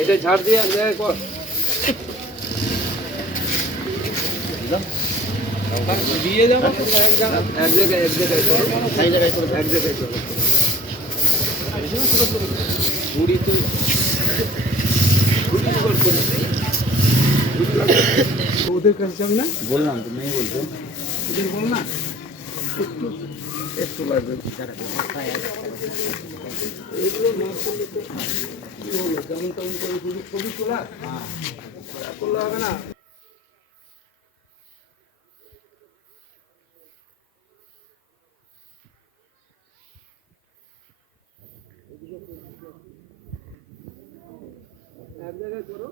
এটা ঝাড় দিয়ে কর দিয়ে যাব এক জায়গায় এক জায়গায় এক জায়গায় এক জায়গায় তো। ওদের কাছে যাবি না? বললাম তো মেয়ে বলতো ওদের বল না। একটু একটু লাগবে হলো যেমন তেমন করে শুধু ছবি তোলা করলে হবে না এক জায়গায় করো।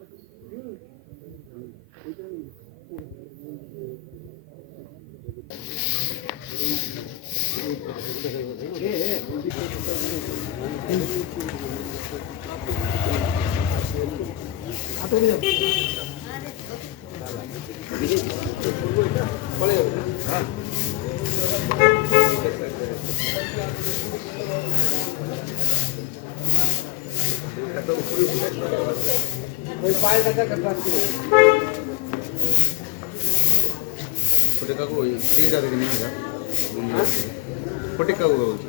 ওই পায়ের কাছে একটা প্লাস্টিক ফটে কাকু ওই দিদিটা থেকে নিয়ে যা పొట్టిక్కా కావచ్చు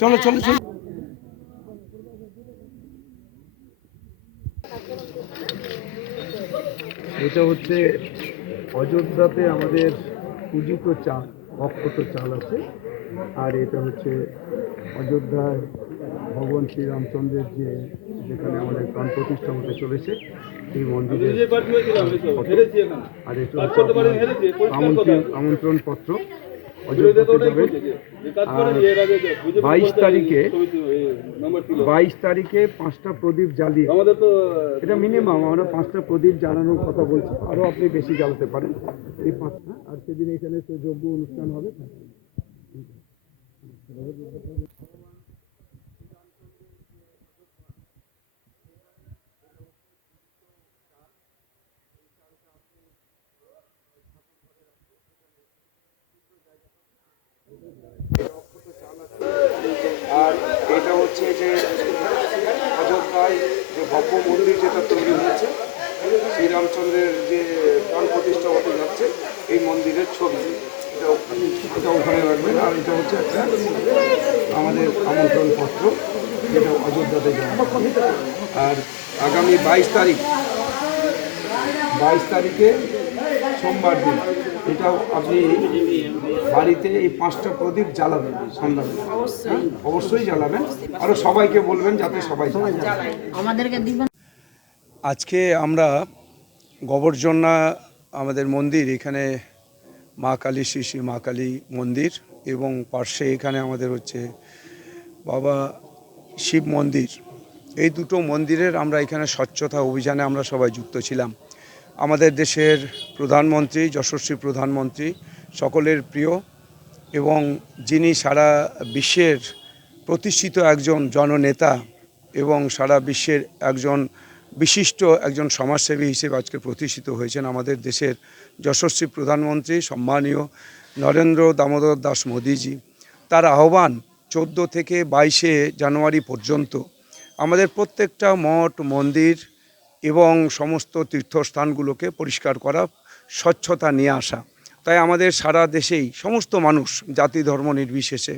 চলো চলো চলো। এটা হচ্ছে অযোধ্যাতে আমাদের পূজিত চাল অক্ষত চাল আছে। আর এটা হচ্ছে অযোধ্যায় ভগবান শ্রীরামচন্দ্রের যে যেখানে আমাদের প্রাণ প্রতিষ্ঠা হতে চলেছে এই মন্দিরের আর এটা হচ্ছে আমন্ত্রণ আমন্ত্রণ পত্র বাইশ তারিখে বাইশ তারিখে পাঁচটা প্রদীপ জ্বালিয়ে আমাদের তো এটা মিনিমাম আমরা পাঁচটা প্রদীপ জ্বালানোর কথা বলছি। আরও আপনি বেশি জ্বালাতে পারেন। এই পাঁচটা আর সেদিন এখানে যোগ্য অনুষ্ঠান হবে। আর এটা হচ্ছে যে অযোধ্যায় যে ভব্য মন্দির যেটা তৈরি হয়েছে, শ্রীরামচন্দ্রের যে প্রাণ প্রতিষ্ঠা হতে যাচ্ছে, এই মন্দিরের ছবি। এটা ওখানে- রাখবেন। আর এটা হচ্ছে একটা আমাদের আমন্ত্রণ পত্র যেটা অযোধ্যাতে যাবে আর আগামী বাইশ তারিখ, বাইশ তারিখে সোমবার দিন। এটাও আপনি বাড়িতে এই পাঁচটা প্রদীপ জ্বালাবেন সন্ধ্যাবেলা। অবশ্যই। জ্বালাবেন। আরও সবাইকে বলবেন যাতে সবাই আমাদেরকে দিবেন। আজকে আমরা গোবর্জনা আমাদের মন্দির এখানে মা কালী শ্রী শ্রী মা কালী মন্দির এবং পার্শ্বে এখানে আমাদের হচ্ছে বাবা শিব মন্দির। এই দুটো মন্দিরের আমরা এখানে স্বচ্ছতা অভিযানে আমরা সবাই যুক্ত ছিলাম। আমাদের দেশের প্রধানমন্ত্রী যশস্বী প্রধানমন্ত্রী সকলের প্রিয় এবং যিনি সারা বিশ্বের প্রতিষ্ঠিত একজন জননেতা এবং সারা বিশ্বের একজন বিশিষ্ট একজন সমাজসেবী হিসেবে আজকে প্রতিষ্ঠিত হয়েছেন আমাদের দেশের যশস্বী প্রধানমন্ত্রী সম্মানীয় নরেন্দ্র দামোদর দাস মোদীজি। তার আহ্বান চোদ্দ থেকে বাইশে জানুয়ারি পর্যন্ত আমাদের প্রত্যেকটা মঠ, মন্দির এবং সমস্ত তীর্থস্থানগুলোকে পরিষ্কার করা, স্বচ্ছতা নিয়ে আসা। তাই আমাদের সারা দেশেই সমস্ত মানুষ জাতি ধর্ম নির্বিশেষে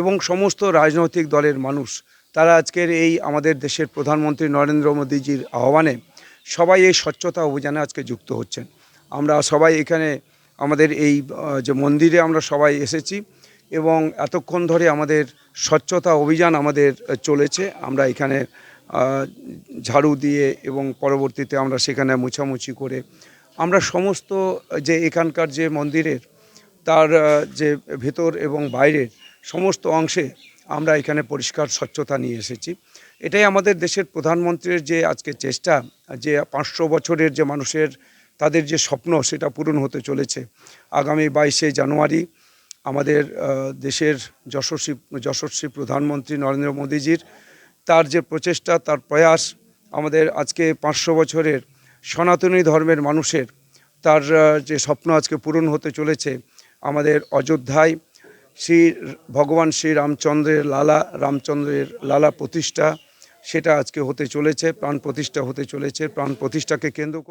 এবং সমস্ত রাজনৈতিক দলের মানুষ, তারা আজকের এই আমাদের দেশের প্রধানমন্ত্রী নরেন্দ্র মোদীজির আহ্বানে সবাই এই স্বচ্ছতা অভিযানে আজকে যুক্ত হচ্ছেন। আমরা সবাই এখানে আমাদের এই যে মন্দিরে আমরা সবাই এসেছি এবং এতক্ষণ ধরে আমাদের স্বচ্ছতা অভিযান আমাদের চলেছে। আমরা এখানে ঝাড়ু দিয়ে এবং পরবর্তীতে আমরা সেখানে মুছামুছি করে আমরা সমস্ত যে এখানকার যে মন্দিরের, তার যে ভেতর এবং বাইরের সমস্ত অংশে আমরা এখানে পরিষ্কার স্বচ্ছতা নিয়ে এসেছি। এটাই আমাদের দেশের প্রধানমন্ত্রীর যে আজকে চেষ্টা, যে পাঁচশো বছরের যে মানুষের, তাদের যে স্বপ্ন সেটা পূরণ হতে চলেছে। আগামী বাইশে জানুয়ারি আমাদের দেশের যশস্বী যশস্বী প্রধানমন্ত্রী নরেন্দ্র মোদীজির, তার যে প্রচেষ্টা, তার প্রয়াস আমাদের আজকে পাঁচশো বছরের সনাতনী ধর্মের মানুষের তার যে স্বপ্ন আজকে পূরণ হতে চলেছে, আমাদের অযোধ্যায়, শ্রী ভগবান শ্রী রামচন্দ্রের লালা রামচন্দ্রের লালা প্রতিষ্ঠা, সেটা আজকে হতে চলেছে, প্রাণ প্রতিষ্ঠা হতে চলেছে, প্রাণ প্রতিষ্ঠাকে কেন্দ্র করে।